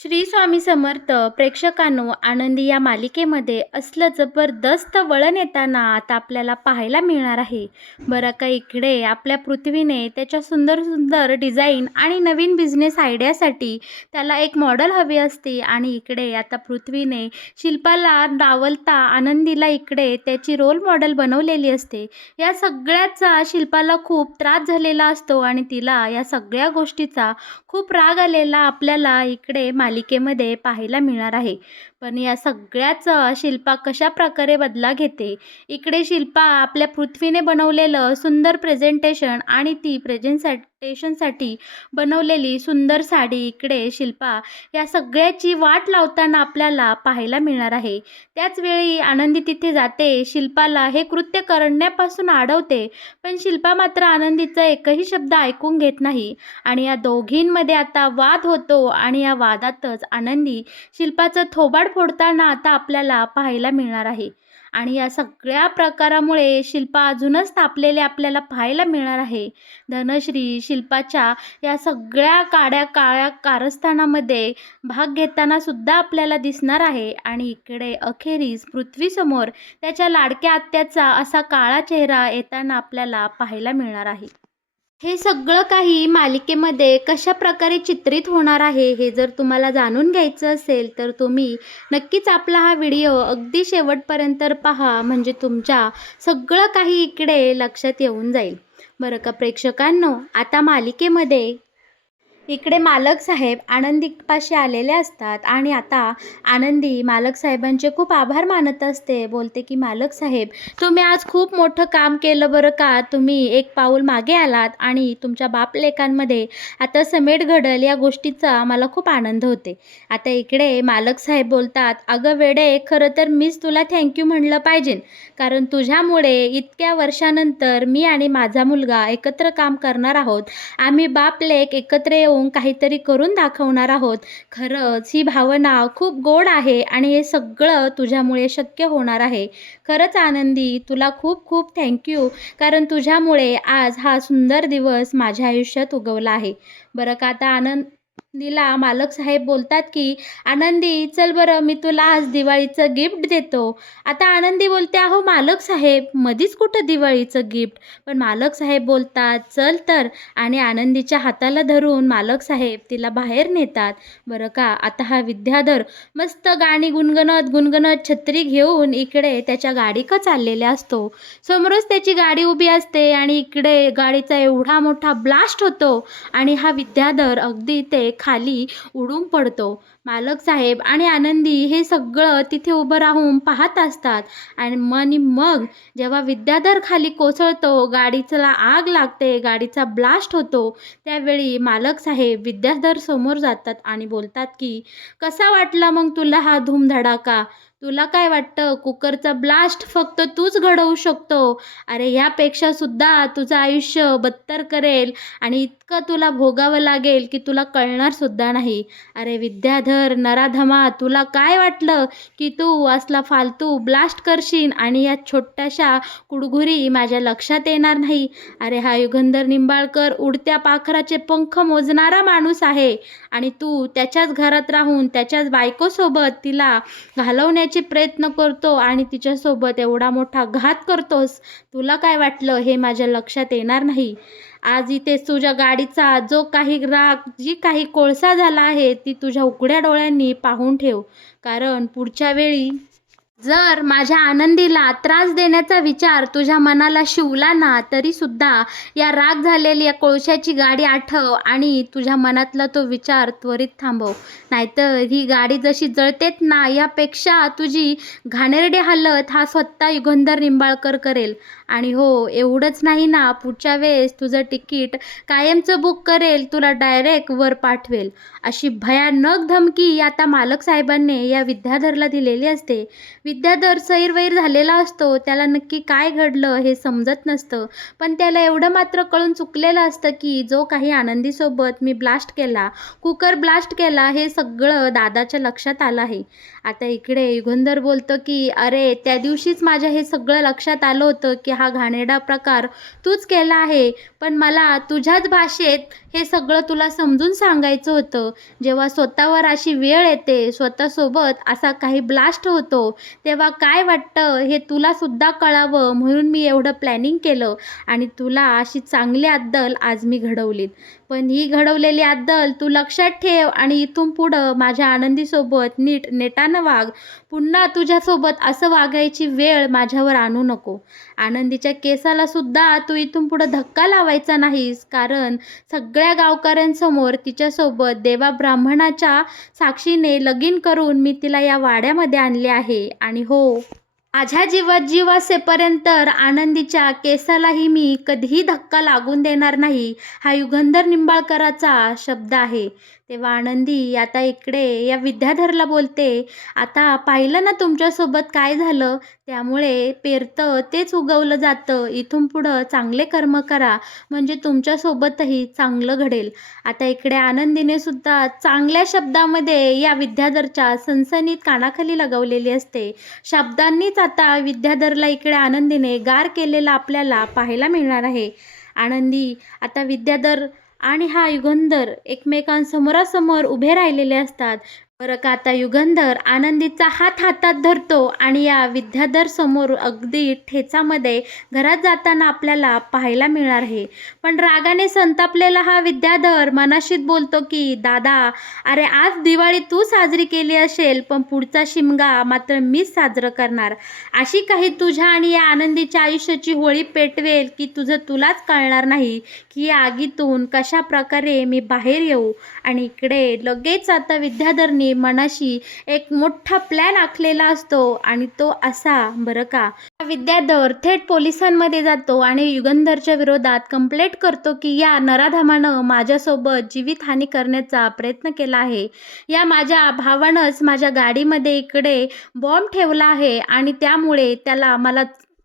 श्री स्वामी समर्थ प्रेक्षकांनो, आनंदी या मालिकेमध्ये असलं जबरदस्त वळण येताना आता आपल्याला पाहायला मिळणार आहे. बरं का, इकडे आपल्या पृथ्वीने त्याच्या सुंदर सुंदर डिझाईन आणि नवीन बिझनेस आयडियासाठी त्याला एक मॉडेल हवी असते आणि इकडे आता पृथ्वीने शिल्पाला डावलता आनंदीला इकडे त्याची रोल मॉडेल बनवलेली असते. या सगळ्याचा शिल्पाला खूप त्रास झालेला असतो आणि तिला या सगळ्या गोष्टीचा खूप राग आलेला आपल्याला इकडे मालिकेमध्ये पाहायला मिळणार आहे. पण या सगळ्याचं शिल्पा कशाप्रकारे बदला घेते. इकडे शिल्पा आपल्या पृथ्वीने बनवलेलं सुंदर प्रेझेंटेशन आणि ती प्रेझेंटेशनसाठी बनवलेली सुंदर साडी इकडे शिल्पा या सगळ्याची वाट लावताना आपल्याला पाहायला मिळणार आहे. त्याच वेळी आनंदी तिथे जाते, शिल्पाला हे कृत्य करण्यापासून अडवते. पण शिल्पा मात्र आनंदीचा एकही शब्द ऐकून घेत नाही आणि या दोघींमध्ये आता वाद होतो आणि या वादातच आनंदी शिल्पाचं थोबाड फोडताना आता आपल्याला पाहायला मिळणार आहे. आणि या सगळ्या प्रकारामुळे शिल्पा अजूनच तापलेले आपल्याला पाहायला मिळणार आहे. धनश्री शिल्पाच्या या सगळ्या काळ्या कारस्थानामध्ये भाग घेताना सुद्धा आपल्याला दिसणार आहे आणि इकडे अखेरीस पृथ्वीसमोर त्याच्या लाडक्या आत्याचा असा काळा चेहरा येताना आपल्याला पाहायला मिळणार आहे. हे सगळं काही मालिकेमध्ये कशाप्रकारे चित्रित होणार आहे हे जर तुम्हाला जाणून घ्यायचं असेल तर तुम्ही नक्कीच आपला हा व्हिडिओ अगदी शेवटपर्यंत पहा, म्हणजे तुमच्या सगळं काही इकडे लक्षात येऊन जाईल. बरं का प्रेक्षकांनो, आता मालिकेमध्ये इकडे मालक साहेब आनंदीपाशी आलेले असतात आणि आता आनंदी मालक साहेबांचे खूप आभार मानत असते. बोलते की मालक साहेब, तुम्ही आज खूप मोठं काम केलं बरं का. तुम्ही एक पाऊल मागे आलात आणि तुमच्या बापलेकांमध्ये आता समेट घडेल या गोष्टीचा मला खूप आनंद होते. आता इकडे मालक साहेब बोलतात, अगं वेडे, खरं तर मीच तुला थँक्यू म्हणलं पाहिजे, कारण तुझ्यामुळे इतक्या वर्षानंतर मी आणि माझा मुलगा एकत्र काम करणार आहोत. आम्ही बाप-लेक एकत्र येऊन काहीतरी करून दाखवणार आहोत. खरंच ही भावना खूप गोड आहे आणि हे सगळं तुझ्यामुळे शक्य होणार आहे. खरंच आनंदी, तुला खूप खूप थँक्यू, कारण तुझ्यामुळे आज हा सुंदर दिवस माझ्या आयुष्यात उगवला आहे. बरं का, आता आनंदीला मालक साहेब बोलतात की आनंदी, चल बरं, मी तुला आज दिवाळीचं गिफ्ट देतो. आता आनंदी बोलते, अहो मालक साहेब, मधीच कुठं दिवाळीचं गिफ्ट. पण मालक साहेब बोलतात, चल तर, आणि आनंदीच्या हाताला धरून मालक साहेब तिला बाहेर नेतात. बरं का, आता हा विद्याधर मस्त गाणी गुणगणत गुणगणत छत्री घेऊन इकडे त्याच्या गाडीकडे चाललेला असतो. समोरच त्याची गाडी उभी असते आणि इकडे गाडीचा एवढा मोठा ब्लास्ट होतो आणि हा विद्याधर अगदी ते खाली उडून पडतो. मालक साहेब आणि आनंदी हे सगळं तिथे उभं राहून पाहत असतात आणि मग जेव्हा विद्याधर खाली कोसळतो, गाडीला आग लागते, गाडीचा ब्लास्ट होतो, त्यावेळी मालक साहेब विद्याधर समोर जातात आणि बोलतात की कसा वाटला मग तुला हा धूमधडाका. तुला काय वाटतं, कुकरचा ब्लास्ट फक्त तूच घडवू शकतो. अरे ह्यापेक्षा सुद्धा तुझं आयुष्य बदतर करेल आणि इतकं तुला भोगावं लागेल की तुला कळणार सुद्धा नाही. अरे विद्याधर नराधमा, तुला काय वाटलं की तू असला फालतू ब्लास्ट करशील आणि या छोट्याशा कुडघुरी माझ्या लक्षात येणार नाही. अरे हा युगंधर निंबाळकर उडत्या पाखराचे पंख मोजणारा माणूस आहे आणि तू त्याच्याच घरात राहून त्याच्याच बायकोसोबत तिला घालवण्याचे प्रयत्न करतो आणि तिच्यासोबत एवढा मोठा घात करतोस. तुला काय वाटलं हे माझ्या लक्षात येणार नाही. आज इथे तुझ्या गाडीचा जो काही राग, जी काही कोळसा झाला आहे, ती तुझ्या उघड्या डोळ्यांनी पाहून ठेव, कारण पुढच्या वेळी जर माझ्या आनंदीला त्रास देण्याचा विचार तुझ्या मनाला शिवला ना, तरीसुद्धा या राग झालेली या कोळशाची गाडी आठव आणि तुझ्या मनातला तो विचार त्वरित थांबव. नाहीतर ही गाडी जशी जळतेत ना, यापेक्षा तुझी घाणेरडी हालत हा स्वतः युगंधर निंबाळकर करेल. आणि हो, एवढंच नाही ना, पुढच्या वेळेस तुझं तिकीट कायमचं बुक करेल, तुला डायरेक्ट वर पाठवेल. अशी भयानक धमकी आता मालक साहेबांनी या विद्याधरला दिलेली असते. विद्याधर सैरवैर झालेला असतो. त्याला नक्की काय घडलं हे समजत नसतं, पण त्याला एवढं मात्र कळून चुकलेलं असतं की जो काही आनंदीसोबत मी ब्लास्ट केला, कुकर ब्लास्ट केला, हे सगळं दादाच्या लक्षात आलं आहे. आता इकडे युगंधर बोलतो की अरे, त्या दिवशीच माझ्या हे सगळं लक्षात आलं होतं की हा घाणेरडा प्रकार तूच केला आहे, पण मला तुझ्याच भाषेत हे सगळं तुला समजून सांगायचं होतं. जेव्हा स्वतःवर अशी वेळ येते, स्वतःसोबत असा काही ब्लास्ट होतो, तेव्हा काय वाटतं हे तुलासुद्धा कळावं म्हणून मी एवढं प्लॅनिंग केलं आणि तुला अशी चांगली अद्दल आज मी घडवलीत. पण ही घडवलेली अद्दल तू लक्षात ठेव आणि इथून पुढं माझ्या आनंदीसोबत नीट नेटानं वाग. पुन्हा तुझ्यासोबत असं वागायची वेळ माझ्यावर आणू नको. आनंदीच्या केसाला सुद्धा तू इथून पुढं धक्का लावायचा नाहीस, कारण सगळ्या गावकऱ्यांसमोर तिच्यासोबत देवा ब्राह्मणाच्या साक्षीने लगीन करून मी तिला या वाड्यामध्ये आणले आहे. आणि हो, माझ्या जीवात जीव असेपर्यंत आनंदीच्या केसालाही मी कधीही धक्का लागून देणार नाही, हा युगंधर निंबाळकराचा शब्द आहे. तेव्हा आनंदी आता इकडे या विद्याधरला बोलते, आता पाहिलं ना तुमच्यासोबत काय झालं, त्यामुळे पेरतं तेच उगवलं जातं. इथून पुढं चांगले कर्म करा, म्हणजे तुमच्यासोबतही चांगलं घडेल. आता इकडे आनंदीने सुद्धा चांगल्या शब्दामध्ये या विद्याधरच्या सणसणीत कानाखाली लगावलेली असते. शब्दांनीच आता विद्याधरला इकडे आनंदीने गार केलेला आपल्याला पाहायला मिळणार आहे. आनंदी आता विद्याधर आणि हा युगंधर एकमेकांसमोरासमोर उभे राहिलेले असतात. बरं का, आता युगंधर आनंदीचा हात हातात धरतो आणि या विद्याधर समोर अगदी ठेचामध्ये घरात जाताना आपल्याला पाहायला मिळणार आहे. पण रागाने संतापलेला हा विद्याधर मनाशीत बोलतो की दादा, अरे आज दिवाळी तू साजरी केली असेल, पण पुढचा शिमगा मात्र मीच साजरं करणार. अशी काही तुझ्या आणि या आनंदीच्या आयुष्याची होळी पेटवेल की तुझं तुलाच कळणार नाही की या आगीतून कशा प्रकारे मी बाहेर येऊ. आणि इकडे लगेच आता विद्याधरनी मनाशी एक मोठा प्लॅन आखलेला असतो आणि तो असा, बरं का, विद्याधर थेट पोलिसांमध्ये जातो आणि युगंधरच्या विरोधात कंप्लेंट करतो की या नराधमानं माझ्यासोबत जीवितहानी करण्याचा प्रयत्न केला आहे. या माझ्या भावानंच माझ्या गाडीमध्ये इकडे बॉम्ब ठेवला आहे आणि त्यामुळे त्याला मला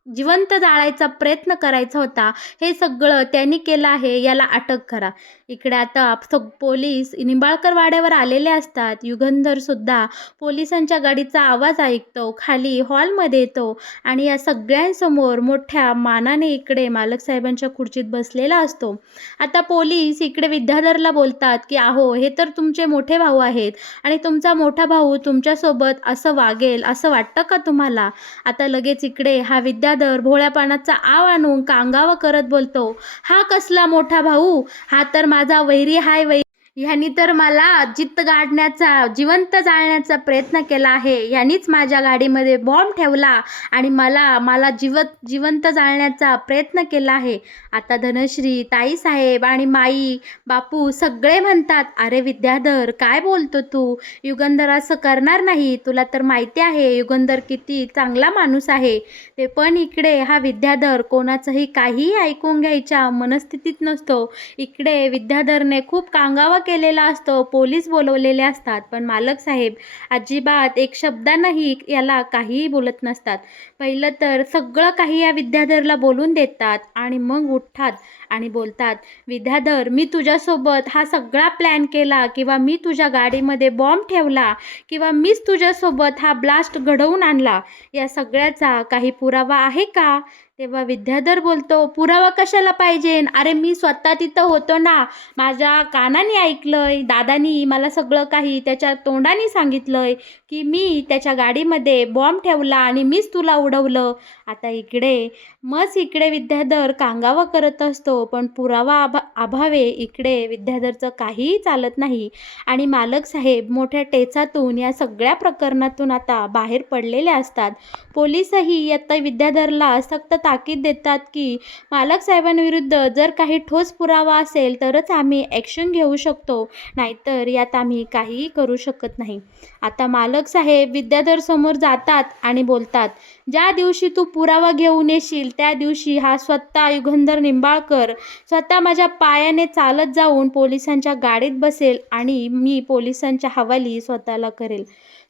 जिवंत जाळायचा प्रयत्न करायचा होता. हे सगळं त्यांनी केलं आहे, याला अटक करा. इकडे आता पोलीस निंबाळकर वाड्यावर आलेले असतात. युगंधर सुद्धा पोलिसांच्या गाडीचा आवाज ऐकतो, खाली हॉलमध्ये येतो आणि या सगळ्यांसमोर मोठ्या मानाने इकडे मालक साहेबांच्या खुर्चीत बसलेला असतो. आता पोलीस इकडे विद्याधरला बोलतात की अहो, हे तर तुमचे मोठे भाऊ आहेत आणि तुमचा मोठा भाऊ तुमच्यासोबत असं वागेल असं वाटतं का तुम्हाला? आता लगेच इकडे हा विद्याधर भोळ्यापणाचा आव आणून कांगावा करत बोलतो, हा कसला मोठा भाऊ, हा तर माझा वैरी हाय. ह्यानी तर मला गाडण्याचा जिवंत जाळण्याचा प्रयत्न केला आहे. ह्यानीच माझ्या गाडीमध्ये बॉम्ब ठेवला आणि मला जिवंत जाळण्याचा प्रयत्न केला आहे. आता धनश्री, ताईसाहेब आणि माई बापू सगळे म्हणतात, अरे विद्याधर काय बोलतो तू, युगंधर असं करणार नाही. तुला तर माहिती आहे युगंधर किती चांगला माणूस आहे. ते पण इकडे हा विद्याधर कोणाचंही काहीही ऐकून घ्यायच्या मनस्थितीत नसतो. इकडे विद्याधरने खूप कांगावा केलेला असतो, पोलीस बोलवलेले असतात, पण मालक साहेब अजिबात एक शब्दानंही याला काहीही बोलत नसतात. पहिलं तर सगळं काही या विद्याधरला बोलून देतात आणि मग उठतात आणि बोलतात, विद्याधर, मी तुझ्यासोबत हा सगळा प्लॅन केला किंवा मी तुझ्या गाडीमध्ये बॉम्ब ठेवला किंवा मीच तुझ्यासोबत हा ब्लास्ट घडवून आणला, या सगळ्याचा काही पुरावा आहे का? तेव्हा विद्याधर बोलतो, पुरावा कशाला पाहिजे, अरे मी स्वतः तिथं होतो ना, माझ्या कानाने ऐकलंय, दादानी मला सगळं काही त्याच्या तोंडाने सांगितलंय की मी त्याच्या गाडीमध्ये बॉम्ब ठेवला आणि मीच तुला उडवलं. आता इकडे विद्याधर कांगावा करत असतो, पण पुरावा अभावे इकडे विद्याधरचं काहीही चालत नाही आणि मालक साहेब मोठ्या टेचातून या सगळ्या प्रकरणातून आता बाहेर पडलेले असतात. पोलीसही आता विद्याधरला सक्त ताकीद देतात की मालक साहेबांविरुद्ध जर काही ठोस पुरावा असेल तरच आम्ही ॲक्शन घेऊ शकतो, नाहीतर यात आम्ही काहीही करू शकत नाही. आता मालक साहेब विद्याधर समोर जातात आणि बोलतात, ज्या दिवशी तू पुरावा घेऊन येशील त्या दिवशी हा स्वतः युगंधर निंबाळकर स्वतः माझ्या पायाने चालत जाऊन पोलिसांच्या गाडीत बसेल आणि मी पोलिसांच्या हवाली स्वतःला करेल.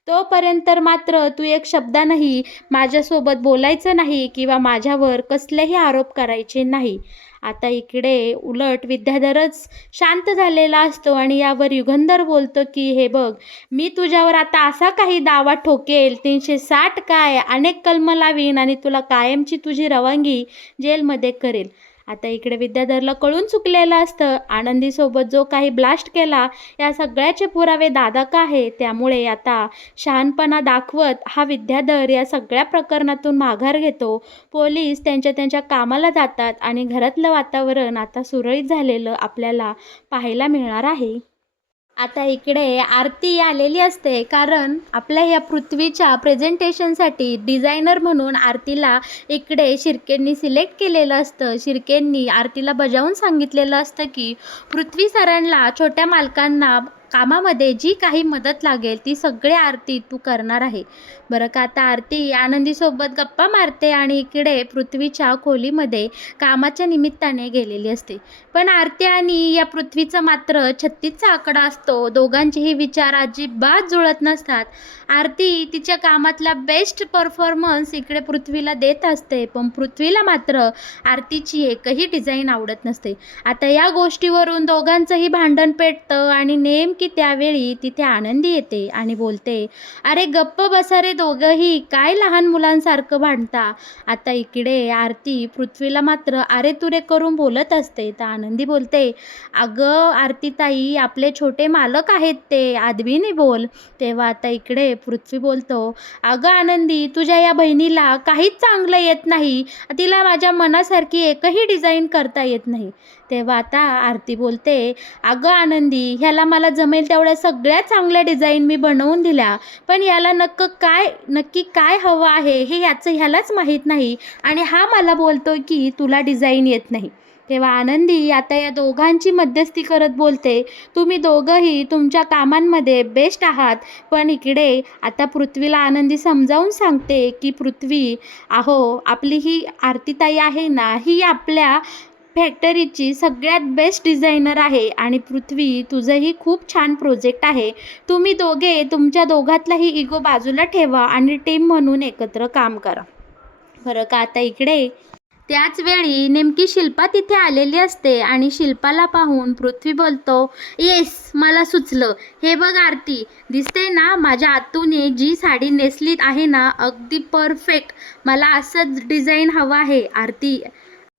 तोपर्यंत मात्र तू एक शब्दानंही माझ्यासोबत बोलायचं नाही किंवा माझ्यावर कसलेही आरोप करायचे नाही. आता इकडे उलट विद्याधरच शांत झालेला असतो आणि यावर युगंधर बोलतो की हे बघ, मी तुझ्यावर आता असा काही दावा ठोकेल, 360 काय अनेक कलम लावीन आणि तुला कायमची तुझी रवानगी जेलमध्ये करेल. आता इकडे विद्याधरला कळून चुकलेलं असतं. आनंदीसोबत जो काही ब्लास्ट केला या सगळ्याचे पुरावे दादा का आहे, त्यामुळे आता शहाणपणा दाखवत हा विद्याधर या सगळ्या प्रकरणातून माघार घेतो. पोलीस त्यांच्या त्यांच्या कामाला जातात आणि घरातलं वातावरण आता सुरळीत झालेलं आपल्याला पाहायला मिळणार आहे. आता इकडे आरती आलेली असते, कारण आपल्या ह्या पृथ्वीच्या प्रेझेंटेशनसाठी डिझायनर म्हणून आरतीला इकडे शिर्केंनी सिलेक्ट केलेलं असतं. शिर्केंनी आरतीला बजावून सांगितलेलं असतं की पृथ्वी सरांना, छोट्या मालकांना कामामध्ये जी काही मदत लागेल ती सगळी आरती तू करणार आहे. बरं का, आता आरती आनंदीसोबत गप्पा मारते आणि इकडे पृथ्वीच्या खोलीमध्ये कामाच्या निमित्ताने गेलेली असते. पण आरती आणि या पृथ्वीचा मात्र 36चा आकडा असतो. दोघांचेही विचार अजिबात जुळत नसतात. आरती तिच्या कामातला बेस्ट परफॉर्मन्स इकडे पृथ्वीला देत असते, पण पृथ्वीला मात्र आरतीची एकही डिझाईन आवडत नसते. आता या गोष्टीवरून दोघांचंही भांडण पेटतं आणि नेमकी त्यावेळी तिथे आनंदी येते आणि बोलते, अरे गप्प बसा रे दोघंही, काय लहान मुलांसारखं भांडता. आता इकडे आरती पृथ्वीला मात्र अरे तुरे करून बोलत असते. तर आनंदी बोलते, अगं आरती ताई, आपले छोटे मालक आहेत ते, आदबीने बोल. तेव्हा आता इकडे पृथ्वी बोलतो, अगं आनंदी, तुझ्या या बहिणीला काहीच चांगलं येत नाही, तिला माझ्या मनासारखी एकही डिझाईन करता येत नाही. तेव्हा आता आरती बोलते, अगं आनंदी, ह्याला मला जमेल तेवढ्या सगळ्या चांगल्या डिझाईन मी बनवून दिल्या, पण याला नक्की काय हवं आहे हे याचं ह्यालाच माहीत नाही आणि हा मला बोलतो की तुला डिझाईन येत नाही. तेव्हा आनंदी आता या दोघांची मध्यस्थी करत बोलते, तुम्ही दोघंही तुमच्या कामांमध्ये बेस्ट आहात. पण इकडे आता पृथ्वीला आनंदी समजावून सांगते की पृथ्वी, अहो आपली ही आरतीताई आहे ना, ही आपल्या फॅक्टरीची सगळ्यात बेस्ट डिझायनर आहे आणि पृथ्वी, तुझंही खूप छान प्रोजेक्ट आहे. तुम्ही दोघे तुमच्या दोघातलाही इगो बाजूला ठेवा आणि टीम म्हणून एकत्र काम करा. बरं का, आता इकडे त्याच वेळी नेमकी शिल्पा तिथे आलेली असते आणि शिल्पाला पाहून पृथ्वी बोलतो, येस, मला सुचलं. हे बघ आरती, दिसते ना माझ्या आतूने जी साडी नेसलीत आहे ना, अगदी परफेक्ट. मला असंच डिझाईन हवं आहे. आरती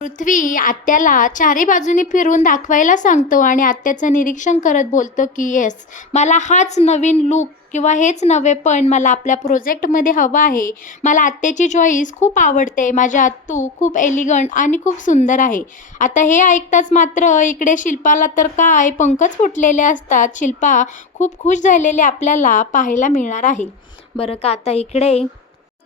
पृथ्वी आत्याला चारी बाजूनी फिरून दाखवायला सांगतो आणि आत्याचं निरीक्षण करत बोलतो की येस, मला हाच नवीन लूक किंवा हेच नवे पण मला आपल्या प्रोजेक्टमध्ये हवं आहे. मला आत्याची चॉईस खूप आवडते. माझ्या आत्तू खूप एलिगंट आणि खूप सुंदर आहे. आता हे ऐकताच मात्र इकडे शिल्पाला तर काय पंखच फुटलेले असतात. शिल्पा खूप खुश झालेली आपल्याला पाहायला मिळणार आहे. बरं का, आता इकडे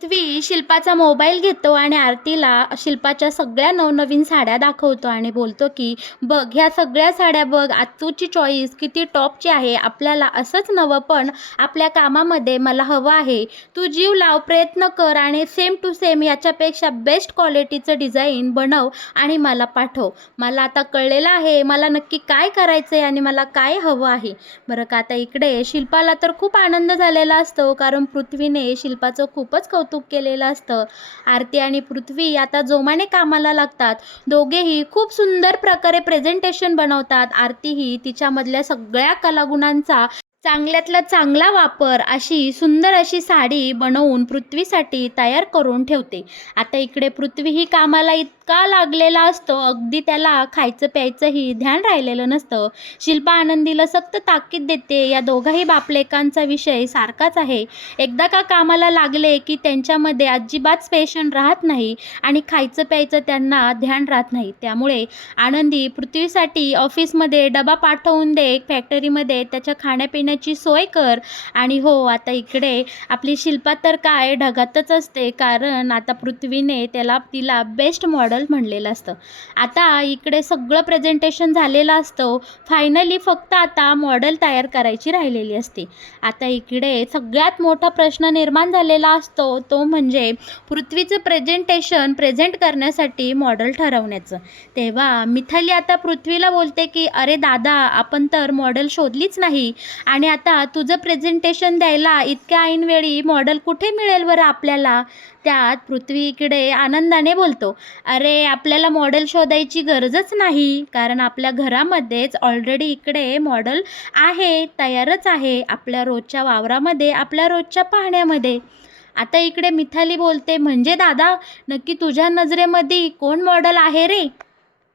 पृथ्वी शिल्पाचा मोबाईल घेतो आणि आरतीला शिल्पाच्या सगळ्या नवनवीन साड्या दाखवतो आणि बोलतो की बघ, ह्या सगळ्या साड्या बघ, आत्तूची चॉईस किती टॉपची आहे. आपल्याला असंच नवं पण आपल्या कामामध्ये मला हवं आहे. तू जीव लाव, प्रयत्न कर आणि सेम टू सेम याच्यापेक्षा बेस्ट क्वालिटीचं डिझाईन बनव आणि मला पाठव. मला आता कळलेलं आहे मला नक्की काय करायचं आहे आणि मला काय हवं आहे. बरं का, आता इकडे शिल्पाला तर खूप आनंद झालेला असतो, कारण पृथ्वीने शिल्पाचं खूपच कौतुक केलेलं असतं. आरती आणि पृथ्वी आता जोमाने कामाला लागतात. दोघेही खूप सुंदर प्रकारे प्रेझेंटेशन बनवतात. आरती ही तिच्यामधल्या सगळ्या कलागुणांचा चांगल्यातला चांगला वापर अशी सुंदर अशी साडी बनवून पृथ्वीसाठी तयार करून ठेवते. आता इकडे पृथ्वी ही कामाला इतका लागलेला असतो, अगदी त्याला खायचं प्यायचंही ध्यान राहिलेलं नसतं. शिल्पा आनंदीला सक्त ताकीद देते. या दोघाही बापलेकांचा विषय सारखाच आहे. एकदा का कामाला लागले की त्यांच्यामध्ये अजिबात पेशन राहत नाही आणि खायचं प्यायचं त्यांना ध्यान राहत नाही. त्यामुळे आनंदी पृथ्वीसाठी ऑफिसमध्ये डबा पाठवून दे, फॅक्टरीमध्ये त्याच्या खाण्यापिण्याची सोय कर. आणि हो, आता इकडे आपली शिल्पा तर काय ढगातच असते, कारण आता पृथ्वीने तिला बेस्ट मॉडेल म्हणलेलं असतं. आता इकडे सगळं प्रेझेंटेशन झालेलं असतं. फायनली फक्त आता मॉडेल तयार करायची राहिलेली असते. आता इकडे सगळ्यात मोठा प्रश्न निर्माण झालेला असतो, तो म्हणजे पृथ्वीचं प्रेझेंटेशन प्रेझेंट करण्यासाठी मॉडेल ठरवण्याचं. तेव्हा मिथाली आता पृथ्वीला बोलते की अरे दादा, आपण तर मॉडेल शोधलीच नाही आणि आता तुझं प्रेझेंटेशन द्यायला इतक्या ऐनवेळी मॉडेल कुठे मिळेल बरं आपल्याला. त्यात पृथ्वी इकडे आनंदाने बोलतो, अरे आपल्याला मॉडेल शोधायची गरजच नाही, कारण आपल्या घरामध्येच ऑलरेडी इकडे मॉडेल आहे, तयारच आहे, आपल्या रोजच्या वावरामध्ये, आपल्या रोजच्या पाहण्यामध्ये. आता इकडे मिथाली बोलते, म्हणजे दादा नक्की तुझ्या नजरेमध्ये कोण मॉडेल आहे रे.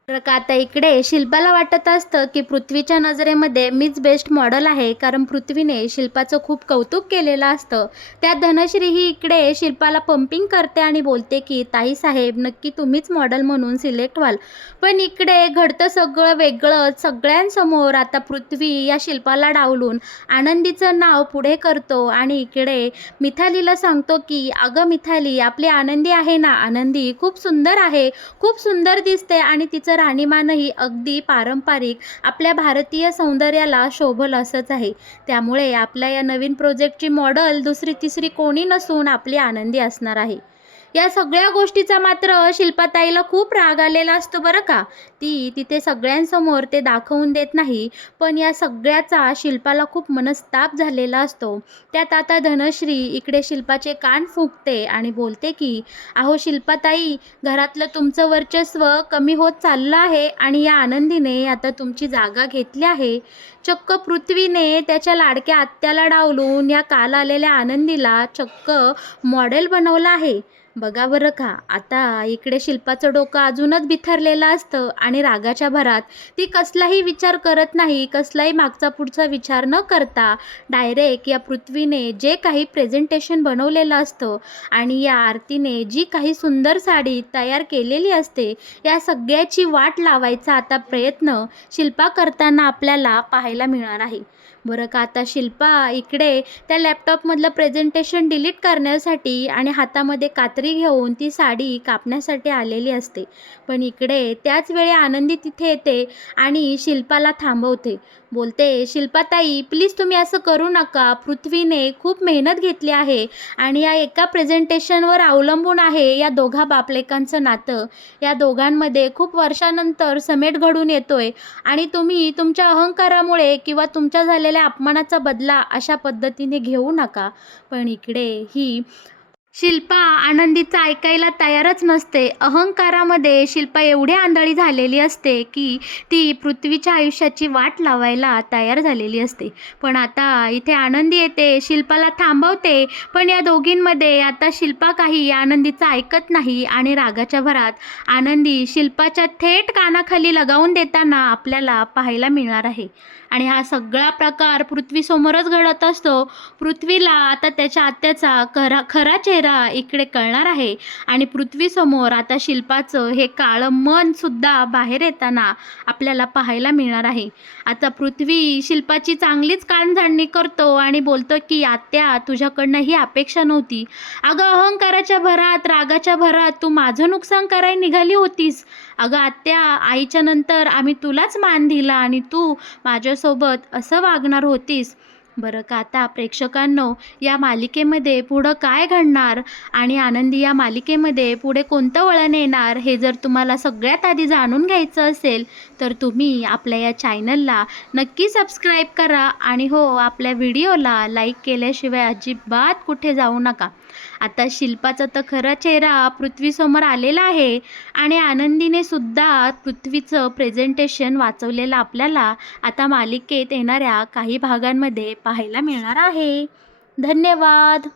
तर का आता इकडे शिल्पाला वाटत असतं की पृथ्वीच्या नजरेमध्ये मीच बेस्ट मॉडेल आहे, कारण पृथ्वीने शिल्पाचं खूप कौतुक केलेलं असतं. त्या धनश्री ही इकडे शिल्पाला पंपिंग करते आणि बोलते की ताई साहेब नक्की तुम्हीच मॉडेल म्हणून सिलेक्ट व्हाल. पण इकडे घडतं सगळं वेगळंच. सगळ्यांसमोर आता पृथ्वी या शिल्पाला डावलून आनंदीचं नाव पुढे करतो आणि इकडे मिथालीला सांगतो की अगं मिथाली, आपली आनंदी आहे ना, आनंदी खूप सुंदर आहे, खूप सुंदर दिसते आणि तिचं राहणीमानही अगदी पारंपरिक आपल्या भारतीय सौंदर्याला शोभल असंच आहे. त्यामुळे आपल्या या नवीन प्रोजेक्टची मॉडेल दुसरी तिसरी कोणी नसून आपली आनंदी असणार आहे. या सगळ्या गोष्टीचा मात्र शिल्पाताईला खूप राग आलेला असतो बरं का. ती तिथे सगळ्यांसमोर ते दाखवून देत नाही, पण या सगळ्याचा शिल्पाला खूप मनस्ताप झालेला असतो. त्यात आता धनश्री इकडे शिल्पाचे कान फुंकते आणि बोलते की अहो शिल्पाताई, घरातलं तुमचं वर्चस्व कमी होत चाललं आहे आणि या आनंदीने आता तुमची जागा घेतली आहे. चक्क पृथ्वीने त्याच्या लाडक्या आत्याला डावलून या काल आलेल्या आनंदीला चक्क मॉडेल बनवलं आहे. बघा बरं का, आता इकडे शिल्पाचं डोकं अजूनच बिथरलेलं असतं आणि रागाच्या भरात ती कसलाही विचार करत नाही, कसलाही मागचा पुढचा विचार न करता डायरेक्ट या पृथ्वीने जे काही प्रेझेंटेशन बनवलेलं असतं आणि या आरतीने जी काही सुंदर साडी तयार केलेली असते, या सगळ्याची वाट लावायचा आता प्रयत्न शिल्पा करताना आपल्याला पाहायला मिळणार आहे. बरं का, आता शिल्पा इकडे त्या लॅपटॉपमधलं प्रेझेंटेशन डिलीट करण्यासाठी आणि हातामध्ये कात्री घेऊन ती साडी कापण्यासाठी आलेली असते. पण इकडे त्याच वेळी आनंदी तिथे येते आणि शिल्पाला थांबवते. बोलते, शिल्पाताई प्लीज तुम्ही असं करू नका. पृथ्वीने खूप मेहनत घेतली आहे आणि या एका प्रेझेंटेशनवर अवलंबून आहे या दोघा बापलेकांचं नातं. या दोघांमध्ये खूप वर्षानंतर समेट घडून येतोय आणि तुम्ही तुमच्या अहंकारामुळे किंवा तुमच्या झालेल्या अपमानाचा बदला अशा पद्धतीने घेऊ नका. पण इकडे ही शिल्पा आनंदीचं ऐकायला तयारच नसते. अहंकारामध्ये शिल्पा एवढी आंधळी झालेली असते की ती पृथ्वीच्या आयुष्याची वाट लावायला तयार झालेली असते. पण आता इथे आनंदी येते, शिल्पाला थांबवते. पण या दोघींमध्ये आता शिल्पा काही आनंदीचं ऐकत नाही आणि रागाच्या भरात आनंदी शिल्पाच्या थेट कानाखाली लगावून देताना आपल्याला पाहायला मिळणार आहे. आणि हा सगळा प्रकार पृथ्वीसमोरच घडत असतो. पृथ्वीला आता त्याच्या आत्याचा खरा चेहरा इकडे कळणार आहे आणि पृथ्वीसमोर आता शिल्पाचं हे काळं मनसुद्धा बाहेर येताना आपल्याला पाहायला मिळणार आहे. आता पृथ्वी शिल्पाची चांगलीच कानझाडणी करतो आणि बोलतो की आत्या, तुझ्याकडनं ही अपेक्षा नव्हती. अगं अहंकाराच्या भरात, रागाच्या भरात तू माझं नुकसान करायला निघाली होतीस. अगं आत्या, आईच्या नंतर आम्ही तुलाच मान दिला आणि तू माझ्यासोबत असं वागणार होतीस. बरं का, आता प्रेक्षकांनो, या मालिकेमध्ये पुढं काय घडणार आणि आनंदी या मालिकेमध्ये पुढे कोणतं वळण येणार हे जर तुम्हाला सगळ्यात आधी जाणून घ्यायचं असेल तर तुम्ही आपल्या या चॅनलला नक्की सबस्क्राईब करा आणि हो, आपल्या व्हिडिओला लाईक केल्याशिवाय अजिबात कुठे जाऊ नका. आता शिल्पाचा तर खरा चेहरा पृथ्वीसमोर आलेला आहे आणि आनंदीने सुद्धा पृथ्वीचं प्रेझेंटेशन वाचवलेलं आपल्याला आता मालिकेत येणाऱ्या काही भागांमध्ये पाहायला मिळणार आहे. धन्यवाद.